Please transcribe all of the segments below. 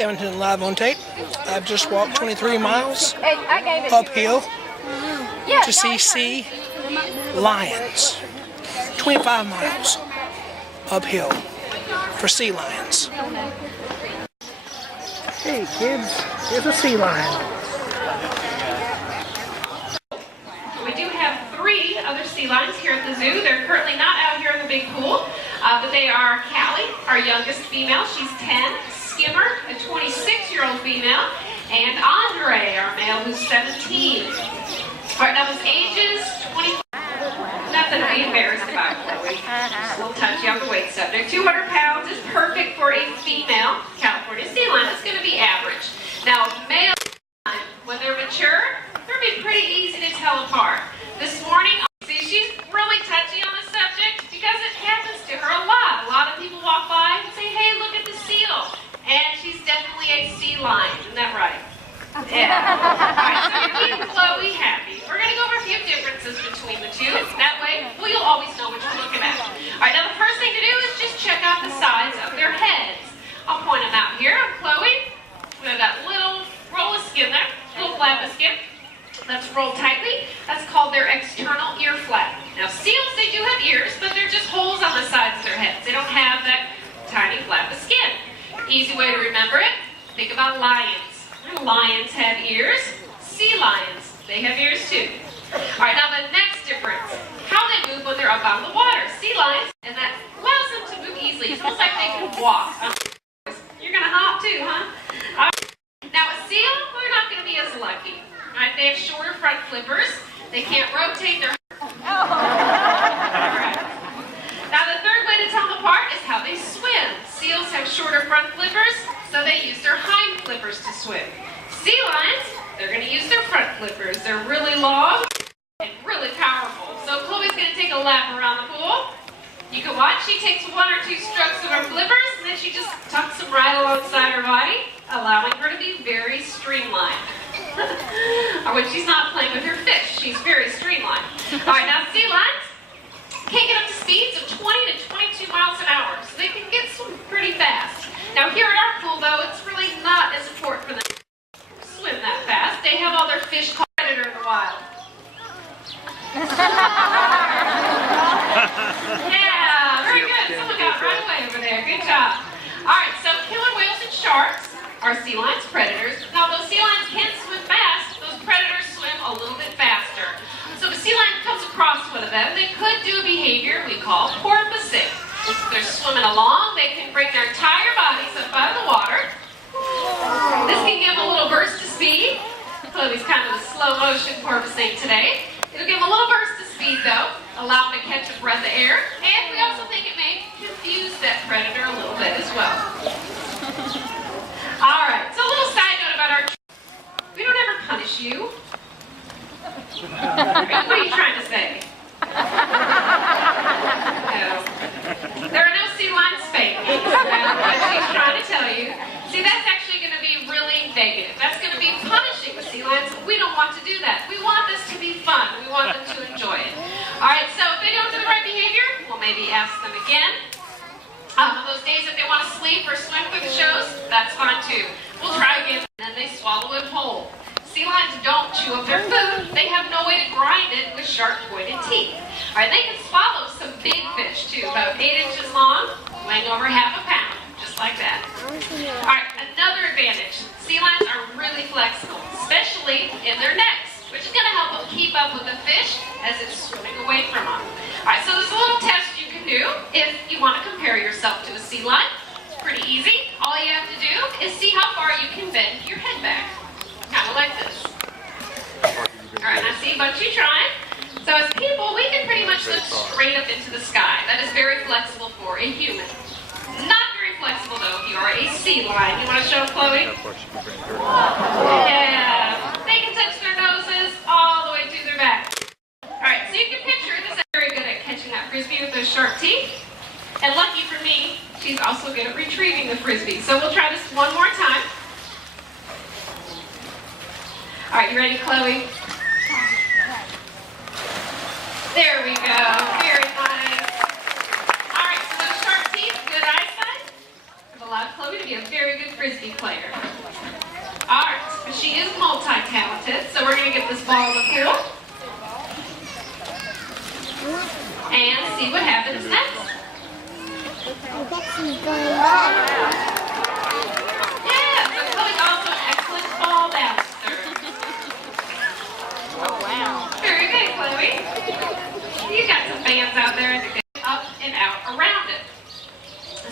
Kevington live on tape. I've just walked 23 miles uphill to see sea lions. 25 miles uphill for sea lions. Hey kids, here's a sea lion. We do have 3 other sea lions here at the zoo. They're currently not out here in the big pool, but they are Callie, our youngest female. She's 10, Skimmer, a 26-year-old female, and Andre, our male, who's 17. All right, now those ages, 25. Nothing to be embarrassed about, Chloe. Just a little touchy on the weight subject. 200 pounds is perfect for a female California sea lion. It's going to be average. Now, male, when they're mature, they're going to be pretty easy to tell apart. This morning, see, she's really touchy on the subject because it happens to her a lot. A lot of people walk by and say, hey, look at the seal. And she's definitely a sea lion. Isn't that right? Yeah. All right, so to keep Chloe happy, we're going to go over a few differences between the two. That way, well, you'll always know what you're looking at. All right, now the first thing to do is just check out the sides of their heads. I'll point them out here. Chloe, we have that little roll of skin there, little flap of skin. That's rolled tightly. That's called their external ear flap. Now, seals, they do have ears, but they're just holes on the sides of their heads. They don't have that tiny flap of skin. Easy way to remember it, think about lions. Lions have ears. Sea lions, they have ears too. All right, now the next difference, how they move when they're up out of the water. Sea lions, and that allows them to move easily. It's almost like they can walk. You're going to hop too, huh? All right. Now a seal, they're not going to be as lucky. All right, they have shorter front flippers. They can't rotate their... All right. Now the third way to tell them apart is how they swim. Seals have shorter front flippers, so they use their hind flippers to swim. Sea lions, they're going to use their front flippers. They're really long and really powerful. So Chloe's going to take a lap around the pool. You can watch. She takes 1 or 2 strokes of her flippers, and then she just tucks them right alongside her body, allowing her to be very streamlined. Or when she's not playing with her fish, she's very streamlined. All right, now sea lions can get up to speeds of 20 to 22 miles an hour, so they can get swim pretty fast. Now here at our pool, though, it's really not as important for them to swim that fast. They have all their fish called predator in the wild. Yeah, very good. Someone got it right away over there. Good job. All right, so killer whales and sharks are sea lions' predators. Now, though sea lions can swim fast, those predators swim a little bit faster. So if a sea lion comes across one of them, they could do a behavior we call porpoising. They're swimming along. They can bring their entire bodies up out of the water. This can give them a little burst of speed. Chloe's kind of a slow motion porpoising today. It'll give them a little burst of speed, though, allow them to catch a breath of air, and we also think it may confuse that predator a little bit as well. All right, so a little side note about our we don't ever punish you. What are you trying to say? No. There are no sea lion spankings. That's what she's trying to tell you. See, that's actually going to be really negative. That's going to be punishing the sea lions. We don't want to do that. We want this to be fun. We want them to enjoy it. All right, so if they don't do the right behavior, we'll maybe ask them again. On those days if they want to sleep or swim for the shows, that's fine too. We'll try again, and then they swallow it whole. Sea lions don't chew up their food. They have no way to grind it with sharp-pointed teeth. All right, they can swallow some big fish too, about 8 inches long, weighing over half a pound, just like that. All right, another advantage. Sea lions are really flexible, especially in their necks, which is going to help them keep up with the fish as it's swimming away from them. All right, so there's a little test you can do if you want to compare yourself to a sea lion. It's pretty easy. All you have to do is see how far you can bend your head back. Kind of like this. All right, I see a bunch of you trying. So as people, we can pretty much look straight up into the sky. That is very flexible for a human. Not very flexible, though, if you are a sea lion. You want to show Chloe? Yeah. They can touch their noses all the way to their back. All right, so you can picture this is very good at catching that frisbee with those sharp teeth. And lucky for me, she's also good at retrieving the frisbee. So we'll try this one more time. All right, you ready, Chloe? There we go. Very nice. All right, so those sharp teeth, good eyesight, have allowed Chloe to be a very good Frisbee player. All right, she is multi-talented, so we're going to get this ball in the pool and see what happens next. Yeah, so Chloe's also an excellent ball balancer. Oh, wow. Very good, Chloe. You got some fans out there that get up and out around it.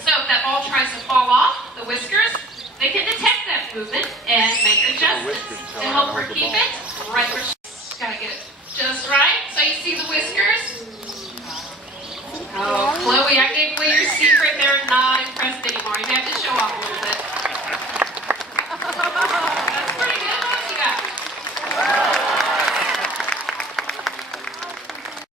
So if that ball tries to fall off, the whiskers, they can detect that movement and make adjustments to help her keep it right where she's got to get it just right. So you see the whiskers? Oh, Chloe, I gave away your secret. They're not impressed anymore. You have to show off a little bit.